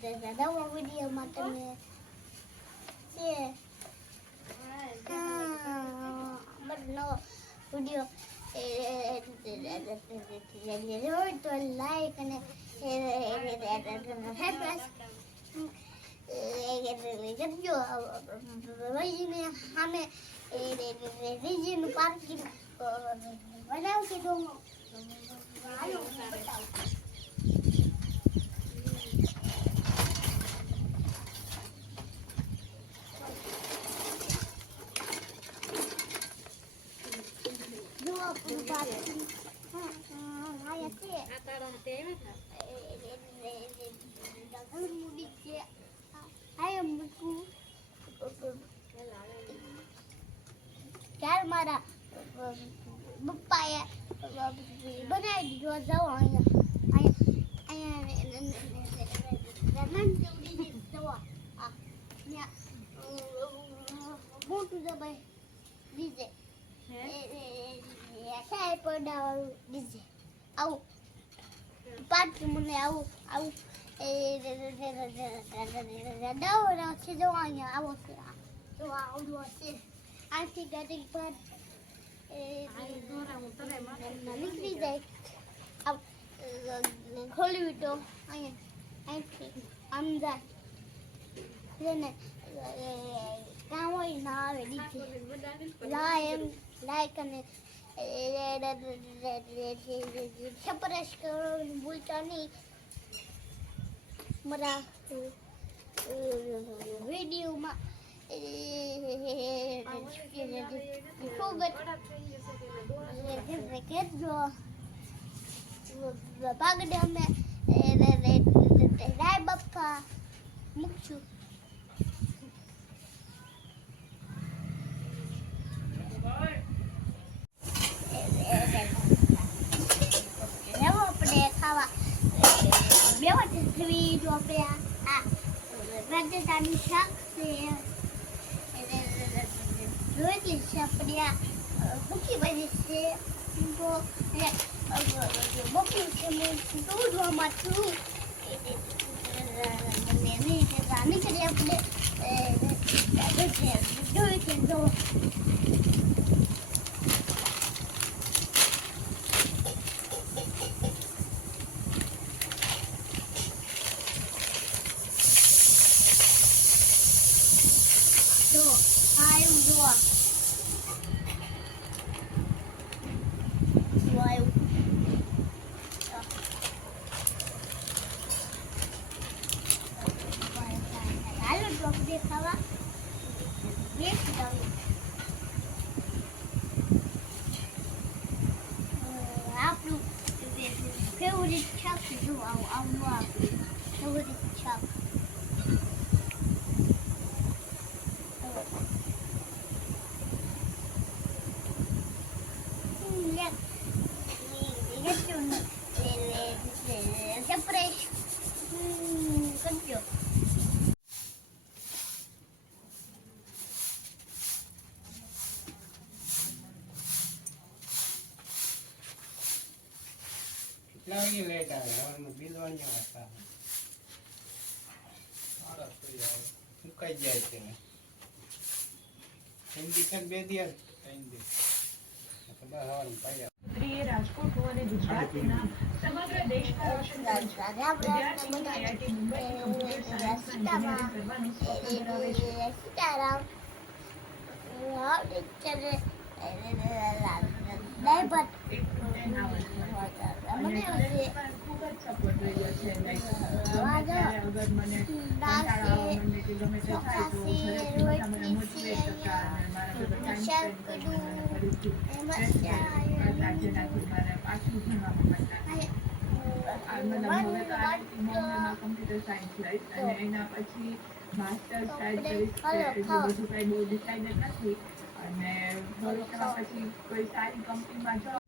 નવો વિડીયોમાં તમે છે નવો વિડીયો હોય તો લાઈક અને કરજો વૈજીને સામે રીજીનું પાર્કિંગ બનાવતી તો ચાર મારા પપ્પાએ બનાવી દીધો જાઓ અહીંયા મોટું દબાઈ દીજે સાહેબ પડાવાળું દીજે આવું પાછી મને આવું દવા છે જો અહીંયા આવો છે જો આવડું છે આથી ગાડી પર નીકળી જાય ખોલવી તો અહીંથી આમ જાય ને કામ હોય ના આવે નીચે લાઈક અને સપરેશ કરવાનું ભૂલતા નહીં મારા વિડીયોમાં ભાગડે અમે રાય બપ્પા મૂકશું આપણે ખાવા બેવા થવી જો આપણે આ રાજસ્થાની શાક છે રોટલી છે આપણે આ ભૂખી બની છે તો બપોર છે દૂધમાં છું નીકળી આપણે જોઈ છે જો ખાવા આપણું ફેવરિટ શાક જો આવું આપણું ફેવરિટ શાક સપરેશ કરજો લાવી લેટ આવે હવારમાં બિલવાની આવતા આળસ થઈ જાય સુકાઈ જાય છે હિન્દી કર બે દિયા હિન્દી બસ હવારમાં પાયા રાજકોટ અને ગુજરાતના સમગ્ર દેશમાં રોશન વિદ્યાર્થી મુંબઈથી કમ્પ્યુટર સાયન્સમાં એન્જિનિયરિંગ કરવાનું સપનું ધરાવે છે સીતારામ મને ખૂબ જ સપોર્ટ રહ્યો છે અગર મને કંટાળો આવે મને કે ગમે તે થાય તો ઘરેથી મને મોટિવેટ કરતા અને મારા બધા ટાઈમ સ્પેન્ડ કરીને મને ફરીથી રાજ્યનાથી મારે પાછું ભણવામાં મતલબ હવે તો આઈઆઈટી કમ્પ્યુટર સાયન્સ લઈશ અને એના પછી માસ્ટર સાઈડ કરીશ એટલું બધું કંઈ બહુ ડિસાઇડેડ નથી અને ભવિષ્યમાં પછી કોઈ સારી કંપનીમાં જોબ